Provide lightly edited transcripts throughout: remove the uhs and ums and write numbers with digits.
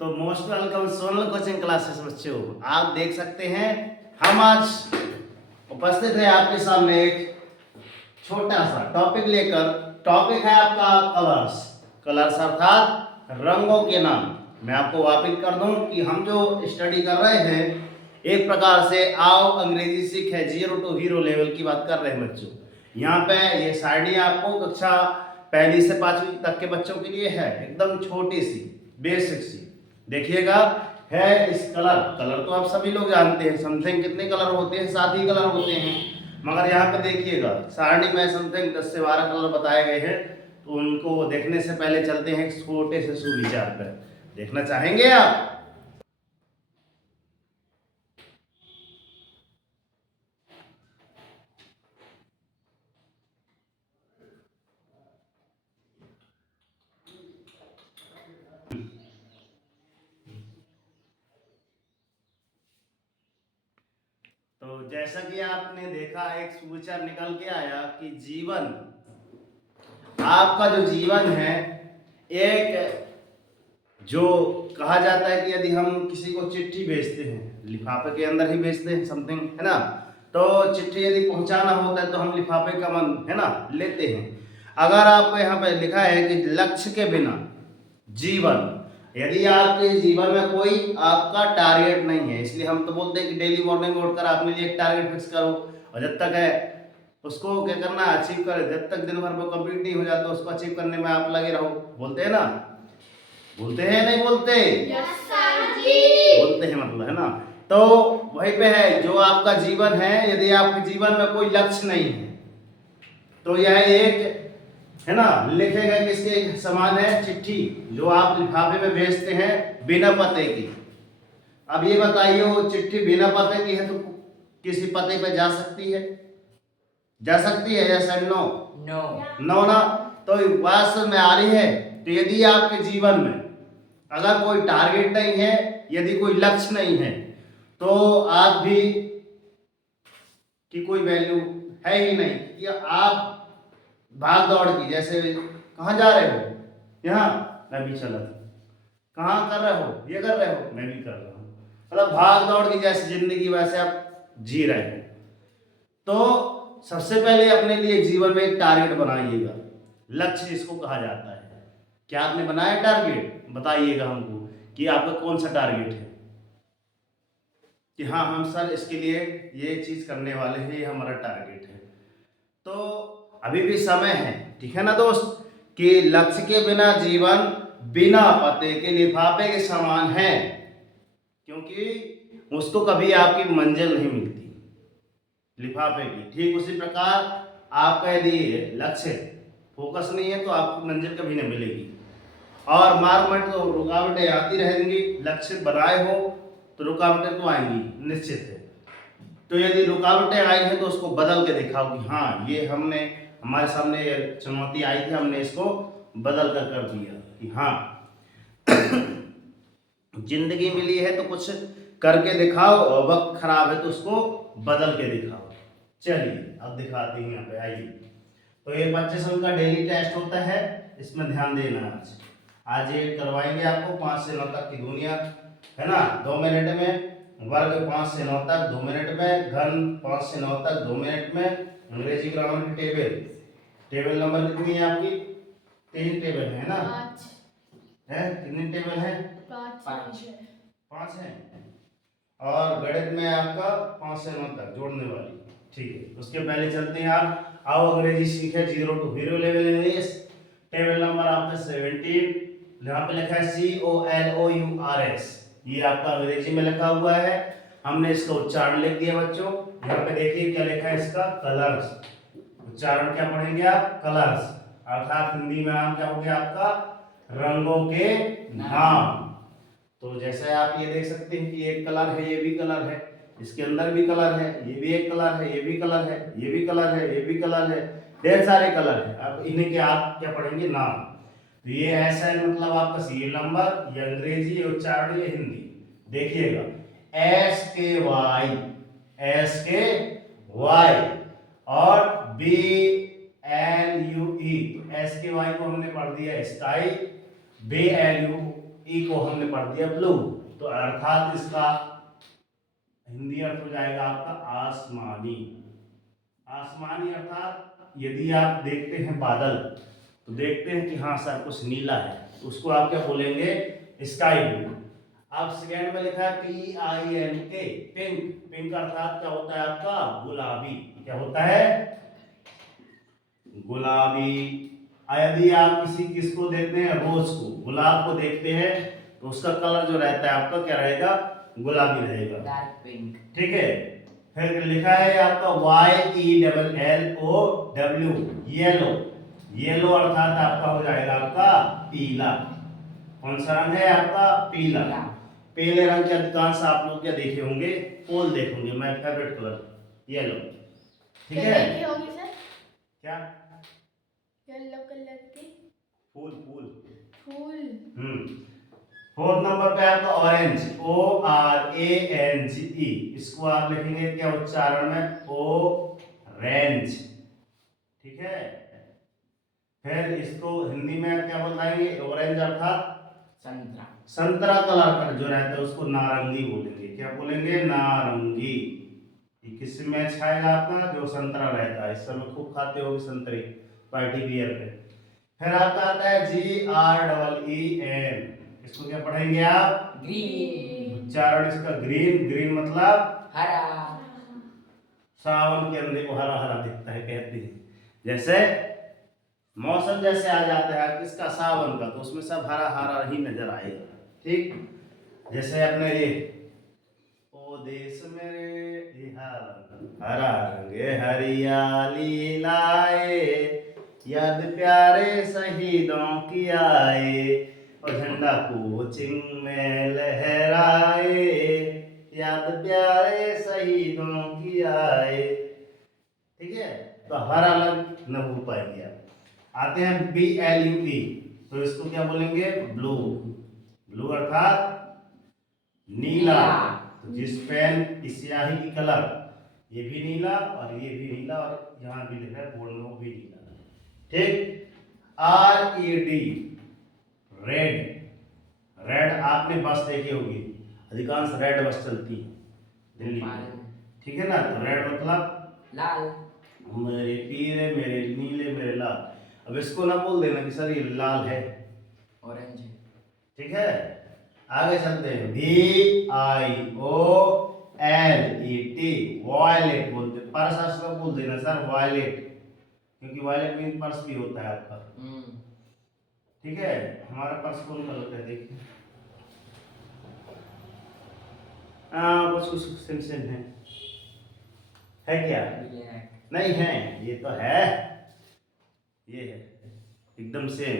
तो most welcome Sonal coaching classes बच्चों। आप देख सकते हैं हम आज उपस्थित है आपके सामने एक छोटा सा टॉपिक लेकर। टॉपिक है आपका कलर्स। कलर्स अर्थात रंगों के नाम। मैं आपको वापिस कर दूं कि हम जो स्टडी कर रहे हैं एक प्रकार से आओ अंग्रेजी सीख है 0 to हीरो लेवल की बात कर रहे हैं बच्चों। यहाँ पे ये सारणी आपको कक्षा पहली से 5वीं तक के बच्चों के लिए है, एकदम छोटी सी बेसिक सी। देखिएगा है इस कलर। कलर तो आप सभी लोग जानते हैं, समथिंग कितने कलर होते हैं, 7 ही कलर होते हैं। मगर यहाँ पे देखिएगा सारणी में समथिंग 10 से 12 कलर बताए गए हैं। तो उनको देखने से पहले चलते हैं एक छोटे से सुविचार पर। देखना चाहेंगे आप? तो जैसा कि आपने देखा एक सुविचार निकल के आया कि जीवन, आपका जो जीवन है एक, जो कहा जाता है कि यदि हम किसी को चिट्ठी भेजते हैं, लिफाफे के अंदर ही भेजते हैं समथिंग, है ना, तो चिट्ठी यदि पहुंचाना होता है तो हम लिफाफे का मन, है ना, लेते हैं। अगर आपको यहाँ पे लिखा है कि लक्ष्य के बिना जीवन, यदि आपके जीवन में कोई आपका टारगेट नहीं है, इसलिए हम तो बोलते हैं कि डेली मॉर्निंग में उठकर अपने लिए एक टारगेट फिक्स करो और जब तक है उसको क्या करना अचीव करे, जब तक दिन भर में कंप्लीट नहीं हो जाता उसको अचीव करने में आप लगे रहो। बोलते हैं ना, बोलते हैं नहीं बोलते? यस सर जी। बोलते हैं मतलब, है ना। तो वहीं पे है जो आपका जीवन है, यदि आपके जीवन में कोई लक्ष्य नहीं है तो यह एक, है ना, लिखेगा किसके समान है? चिट्ठी जो आप लिफाफे में भेजते हैं बिना पते की। अब ये बताइए वो चिट्ठी बिना पते की है तो किसी पते पे जा सकती है? जा सकती है? Yes and no? No. No ना। तो बात समझ में आ रही है। तो यदि आपके जीवन में अगर कोई टारगेट नहीं है, यदि कोई लक्ष्य नहीं है, तो आप भी की कोई वैल्यू है ही नहीं। कि आप भाग दौड़ की, जैसे कहाँ जा रहे हो? यहाँ, मैं भी चला। कहाँ कर रहे हो? ये कर रहे हो, मैं भी कर रहा हूँ। मतलब भाग दौड़ की जैसे जिंदगी वैसे आप जी रहे हो। तो सबसे पहले अपने लिए जीवन में एक टारगेट बनाइएगा। लक्ष्य जिसको कहा जाता है। क्या आपने बनाया टारगेट? बताइएगा हमको कि आपका कौन सा टारगेट है कि हाँ हम सर इसके लिए ये चीज करने वाले हैं, ये हमारा टारगेट है। तो अभी भी समय है, ठीक है ना दोस्त, कि लक्ष्य के बिना जीवन बिना पते के लिफाफे के समान है, क्योंकि उसको कभी आपकी मंजिल नहीं मिलती लिफाफे की। ठीक उसी प्रकार आपका यदि लक्ष्य फोकस नहीं है तो आपको मंजिल कभी नहीं मिलेगी। और मार्ग तो रुकावटें आती रहेंगी। लक्ष्य बनाए हो तो रुकावटें तो आएंगी, निश्चित है। तो यदि रुकावटें आई हैं तो उसको बदल के दिखाओ कि हाँ ये हमने, हमारे सामने चुनौती आई थी, हमने इसको बदल कर दिया कि हाँ जिंदगी मिली है तो कुछ करके दिखाओ और वक्त खराब है तो उसको बदल के दिखाओ। चलिए अब दिखाते हैं, यहाँ पे आइए। तो ये 25 अंक का डेली टेस्ट होता है, इसमें ध्यान देना। आज ये करवाएंगे आपको 5 से 9 तक की दुनिया, है ना, 2 मिनट में। वर्ग 5 से 9 तक 2 मिनट में। घन 5 से 9 तक 2 मिनट में। अंग्रेजी ग्रामर की टेबल, टेबल नंबर कितनी है आपकी? 3 टेबल है ना? 5 है, कितनी टेबल है? 5 है। और गणित में आपका 5 से 9 तक जोड़ने वाली, ठीक है। उसके पहले चलते हैं आप, आओ अंग्रेजी सीखे 0 to hero level English. Table number आपका 17, यहाँ पे लिखा है COLOURS, ये आपका अंग्रेजी में लिखा हुआ है। हमने इसका उच्चारण लिख दिया बच्चों। यहाँ पे देखिए क्या लिखा है इसका, कलर्स। उच्चारण क्या पढ़ेंगे आप? कलर्स। अर्थात हिंदी में नाम क्या हो गया आपका? रंगों के नाम। तो जैसे आप ये देख सकते हैं कि एक कलर है, ये भी कलर है, इसके अंदर भी कलर है, ये भी एक कलर है, ये भी कलर है, ये भी कलर है, ये भी कलर है, ढेर सारे कलर है। अब इन्हीं के आप क्या पढ़ेंगे? नाम। तो ये ऐसा है, मतलब आपका सीरियल नंबर, ये अंग्रेजी, ये उच्चारण, ये हिंदी। देखिएगा SKY, SKY और BLUE। SKY को हमने पढ़ दिया स्काई, BLUE ई को हमने पढ़ दिया ब्लू, तो अर्थात इसका हिंदी अर्थ हो जाएगा आपका आसमानी। आसमानी अर्थात यदि आप देखते हैं बादल तो देखते हैं कि हाँ सर कुछ नीला है, तो उसको आप क्या बोलेंगे, स्काई ब्लू। अब सेकेंड में लिखा है PINK, पिंक। पिंक अर्थात क्या होता है आपका गुलाबी। क्या होता है, गुलाबी। यदि आप किसको देखते हैं, रोज को, गुलाब को देखते हैं तो उसका कलर जो रहता है आपका क्या रहेगा, गुलाबी रहेगा, डार्क पिंक। ठीक है। फिर लिखा है आपका YELLOW, येलो। येलो अर्थात आपका हो जाएगा आपका पीला। कौन सा रंग है आपका, पीला। पीले रंग के अधिकांश आप लोग क्या देखे होंगे, फूल देखे होंगे, मैं फेवरेट कलर येलो, ठीक है। देखी होगी सर, क्या, येलो कलर की फूल फूल। फूल। फोर्थ नंबर पे आपका ऑरेंज, ORANGE। इसको आप लिखेंगे क्या उच्चारण में, ऑरेंज, ठीक है। फिर इसको हिंदी में आप क्या बताएंगे, ऑरेंज अर्थात संतरा। संतरा कलर का जो रहता है उसको नारंगी बोलेंगे। क्या बोलेंगे, नारंगी। ये किस में अच्छा आएगा आपका, जो संतरा रहता है, इस समय खूब खाते होगे संतरे पार्टी बियर पे। फिर आपका आता है GREEN, इसको क्या पढ़ेंगे आप, ग्रीन। उच्चारण इसका ग्रीन। ग्रीन मतलब हरा। सावन के अंधे को हरा हरा दिखता है, कहते हैं। जैसे मौसम जैसे आ जाता है किसका, सावन का, तो उसमें सब हरा हरा ही नजर आएगा, ठीक। जैसे अपने ये ओ देश मेरे हरा रंग हरियाली लाए, याद प्यारे शहीदों की आए, और झंडा कोचिंग में लहराए, याद प्यारे शहीदों की आए, ठीक है। तो हर अलग न हो पाएंगे आप। आते हैं BLUE, तो इसको क्या बोलेंगे, ब्लू। ब्लू अर्थात नीला। तो जिस पेन की स्याही की कलर, ये भी नीला और ये भी नीला, और यहाँ भी लिखा है बोर्ड में वो भी नीला, ठीक। RED, red. रेड आपने बस देखी होगी, अधिकांश रेड बस चलती है दिल्ली में, ठीक है ना। तो रेड मतलब लाल। मेरे पीले मेरे नीले मेरे लाल। अब इसको ना बोल देना कि सर ये लाल है, ऑरेंज है, ठीक है। आगे चलते हैं, VIOLET, वॉयलेट बोलते, पर्स का बोल देना सर वॉयलेट, क्योंकि वॉयलेट मीन पर्स भी होता है आपका, ठीक है। हमारा पर्स कौन कलर का है देखिए, कुछ कुछ सेम सेम है क्या, नहीं है, ये तो है, ये है एकदम सेम।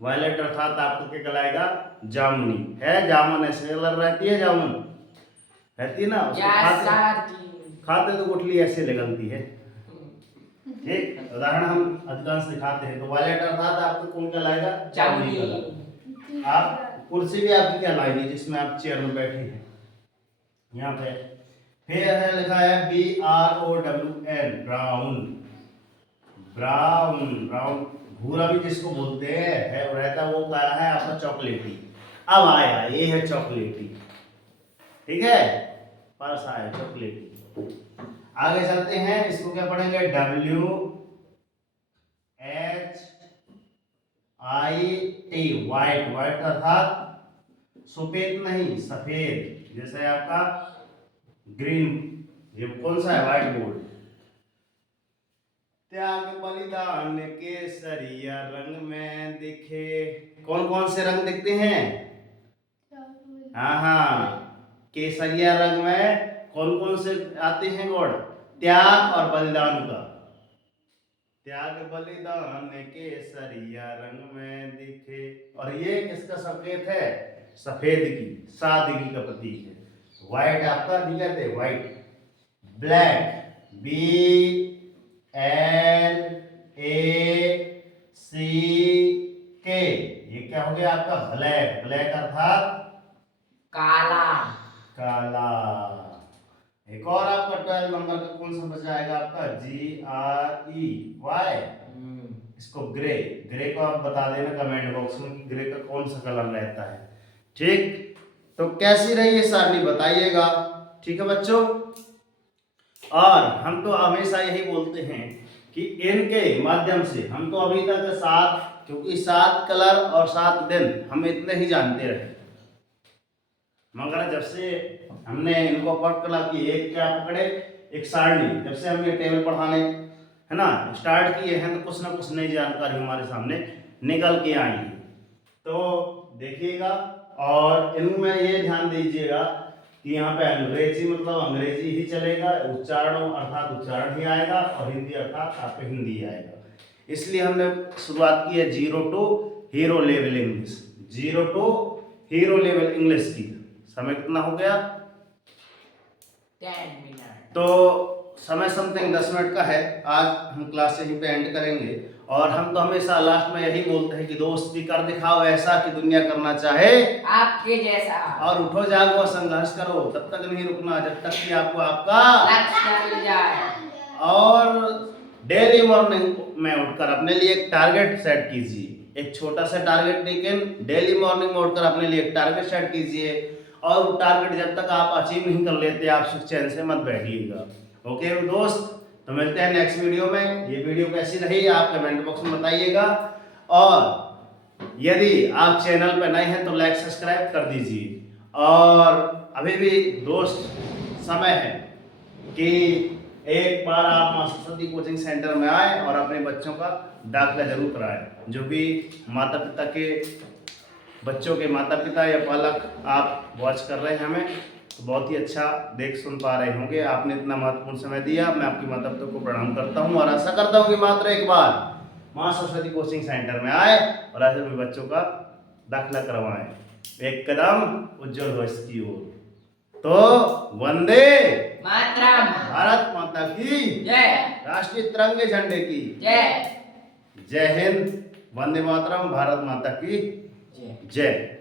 वायलेट अर्थात आपको क्या कहलाएगा, जामुनी है, जामुन ऐसे कलर रहती है, जामुन रहती है ना, उसको खाते तो गुठली ऐसे निकलती है, ठीक। उदाहरण हम अधिकांश दिखाते हैं। तो वायलेट अर्थात आपको कौन कहलाएगा, जामुनी कलर। आप कुर्सी भी आपकी कहलाएगी जिसमें आप चेयर में बैठे हैं, यहाँ पे। फिर है लिखा है BROWN, ब्राउन। ब्राउन, ब्राउन भूरा भी जिसको बोलते हैं है, रहता वो क्या है आपका, चॉकलेटी। अब आया ये है चॉकलेटी, ठीक है, पर्स आया चॉकलेटी। आगे चलते हैं, इसको क्या पढ़ेंगे, WHIT, व्हाइट। व्हाइट अर्थात सफेद नहीं, सफेद। जैसे आपका ग्रीन, ये कौन सा है, व्हाइट बोर्ड। त्याग बलिदान केसरिया रंग में दिखे, कौन कौन से रंग दिखते हैं, हाँ, केसरिया रंग में कौन कौन से आते हैं गॉड, त्याग और बलिदान का। त्याग बलिदान केसरिया रंग में दिखे, और ये किसका संकेत है, सफेद की, सादगी का प्रतीक है। व्हाइट आपका नहीं कहते, व्हाइट। ब्लैक, BLACK, ये क्या हो गया आपका, ब्लैक। ब्लैक अर्थात काला। काला। एक और आपका 12 नंबर का कौन सा बचा आएगा आपका, GREY, इसको ग्रे। ग्रे को आप बता देना कमेंट बॉक्स में कि ग्रे का कौन सा कलर रहता है, ठीक, तो कैसी रही ये सारणी बताइएगा। ठीक है बच्चों, और हम तो हमेशा यही बोलते हैं कि इनके माध्यम से हम तो अभी तक 7, क्योंकि 7 कलर और 7 दिन हम इतने ही जानते रहे, मगर जब से हमने इनको पकड़ा कि एक क्या पकड़े, एक सारणी, जब से हम ये टेबल पढ़ाने है ना स्टार्ट किए हैं तो कुछ ना कुछ नई जानकारी हमारे सामने निकल के आई है। तो देखिएगा और इनमें ये ध्यान दीजिएगा कि यहाँ पे अंग्रेजी मतलब अंग्रेजी ही चलेगा, उच्चारण अर्थात उच्चारण ही आएगा, और हिंदी अर्थात आपको हिंदी आएगा। इसलिए हमने शुरुआत की है 0 to hero level English, 0 to hero level English की। समय कितना हो गया? 10 मिनट। तो समय समथिंग 10 मिनट का है। आज हम क्लास यहीं पे एंड करेंगे, और हम तो हमेशा लास्ट में यही बोलते हैं कि दोस्त भी कर दिखाओ ऐसा कि दुनिया करना चाहे आपके जैसा, और उठो जागो संघर्ष करो, तब तक नहीं रुकना जब तक कि आपको आपका लक्ष्य मिल जाए। और डेली मॉर्निंग में उठकर अपने लिए एक टारगेट सेट कीजिए, एक छोटा सा टारगेट, लेकिन डेली मॉर्निंग में उठकर अपने लिए एक टारगेट सेट कीजिए, और वो टारगेट जब तक आप अचीव नहीं कर लेते आप सुख चैन से मत बैठिएगा। ओके दोस्त, तो मिलते हैं नेक्स्ट वीडियो में। ये वीडियो कैसी रही आप कमेंट बॉक्स में बताइएगा, और यदि आप चैनल पर नए हैं तो लाइक सब्सक्राइब कर दीजिए। और अभी भी दोस्त समय है कि एक बार आप माँ सरस्वती कोचिंग सेंटर में आए और अपने बच्चों का दाखिला जरूर कराएं। जो भी माता पिता के बच्चों के माता पिता या पालक आप वॉच कर रहे हैं हमें, तो बहुत ही अच्छा देख सुन पा रहे होंगे। आपने इतना महत्वपूर्ण समय दिया, मैं आपके माता पिता को प्रणाम करता हूँ, और आशा करता हूँ कि मात्र एक बार माँ सरस्वती कोचिंग सेंटर में आए और ऐसे में बच्चों का दाखिला करवाएं, एक कदम उज्जवल भविष्य की ओर। तो वंदे मातरम, भारत माता की जय, राष्ट्रीय तिरंगे झंडे की जय, जय हिंद, वंदे मातरम, भारत माता की जय। जय।